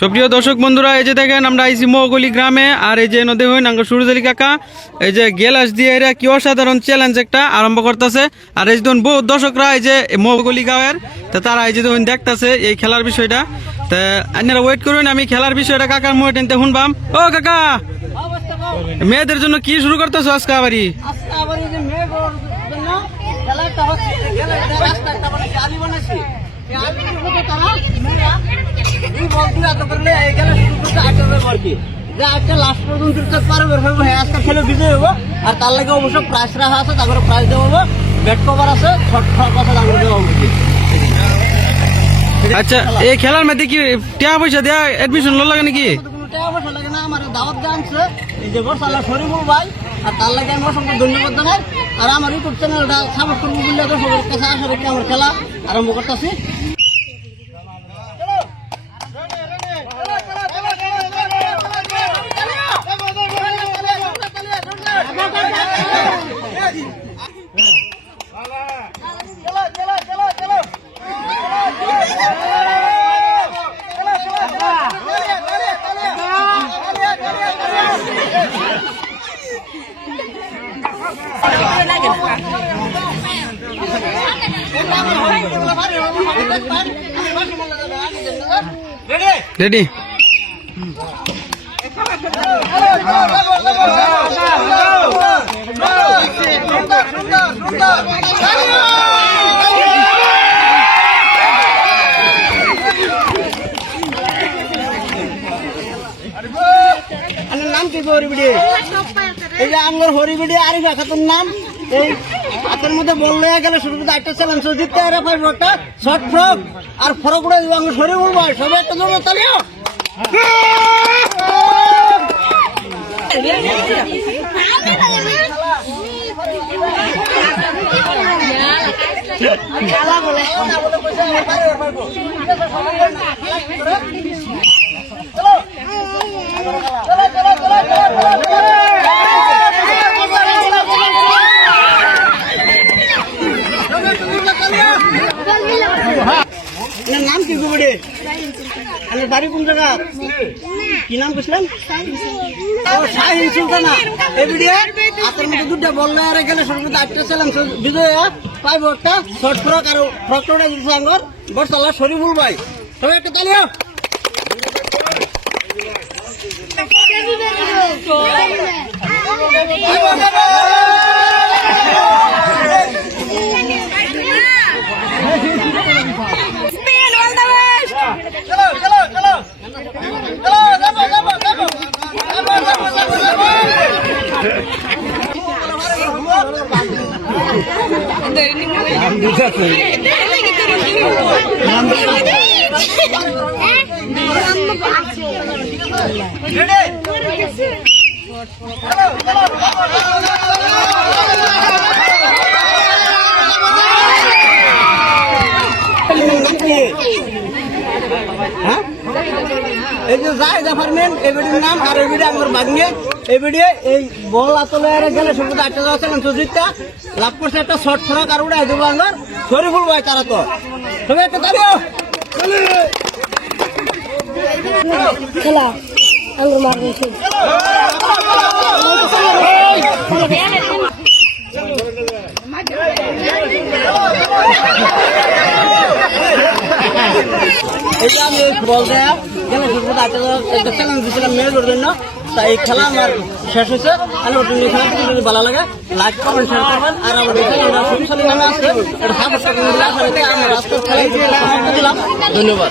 সুপ্রিয় দর্শক বন্ধুরা, এই যে দেখেন আমরা আইছি মৌগলি গ্রামে। আর এই যে নদী হইন আঙ্গ সুরজ আলী কাকা এই যে গেলাস দিয়ে এরা কি অসাধারণ চ্যালেঞ্জ একটা আরম্ভ করতেছে। আর এই যে বহু দর্শকরা এই যে মৌগলি গাঁয়ের তা তারা এই যে দেখতেছে এই খেলার বিষয়টা। তা আপনারা ওয়েট করুন, আমি খেলার বিষয়টা কাকার মুখে টেনতে শুনবাম। ও কাকা, মেয়েদের জন্য কি শুরু করতেছো আজকে আবারই? লাস্ট পর্যন্ত খেলে বিজয় হবো। আর তার লাগে অবশ্য প্রাইজ রাখা আছে, তারপরে প্রাইজ দেওয়া ব্যাট কভার আছে, আচ্ছা, এই খেলার মধ্যে কি টাকা পয়সা দেওয়া এডমিশন লাগে নাকি? টাকা পয়সা লাগে না, আমার দাওয়াত দেওয়া আনছে এই যে গোসাল্লাহ শরীফুল ভাই। আর তার লাগে আমি অসংখ্য ধন্যবাদ জানাই। আর আমার ইউটিউব চ্যানেলটা সাপোর্ট করবো বললে সবার কাছে আশা রেখে আমার খেলা আরম্ভ করতেছি। রেডি? নাম কি হরিবিডি? এই যে আমার হরিবিডি আরিফ খাতুন নাম। এই হাতের মধ্যে বললে গেলে শুরু করতে একটা চ্যালেঞ্জ জিততে একটা শর্ট ফ্রক আর ফরক উড়ে দিব। আমি সরি বলবো সবাই একটা জন্য তালিও। নাম কি গুবড়ে? আমি বাড়ি কোন জায়গা? কি নাম বুঝলেন? শাহিন সুলতানা। এই ভিডিও আপনার মধ্যে দুটা বললে আর গেলে সর্বোচ্চ 8টা চ্যালেঞ্জ বিজয় পাইব একটা শর্ট ফ্রক আর ফ্রকটা দিচ্ছে আঙ্গর বর্ষাল্লাহ শরীফুল ভাই। সবাই একটা তালিও। এই যে যায় জাফারমেন এবিডির নাম। আর এবিডি আমার বাগনে এবিডি এই বল আসলে গেলে সর্বোচ্চ 8টা যাচ্ছে সুজিতটা লাভ করছে একটা শর্ট ফ্রক আর উড়াই দেবো আমার শরীফুল ভাই। তারা তো সবাই একটা দাঁড়িয়ে খেলা আঙ্গুর মারবে। এই যে আমি বল দেয়া গেলে সর্বোচ্চ 8টা একটা চ্যালেঞ্জ দিয়েছিলাম মেয়েদের জন্য। তাই এই খেলা আমার শেষ হয়েছে। আমি খেলা যদি ভালো লাগে লাইক করবেন, শেয়ার করবেন। আর আমাদের শক্তিশালী নামে আসছে এটা সাপোর্ট করবেন। আমার আজকের খেলা দিলাম। ধন্যবাদ।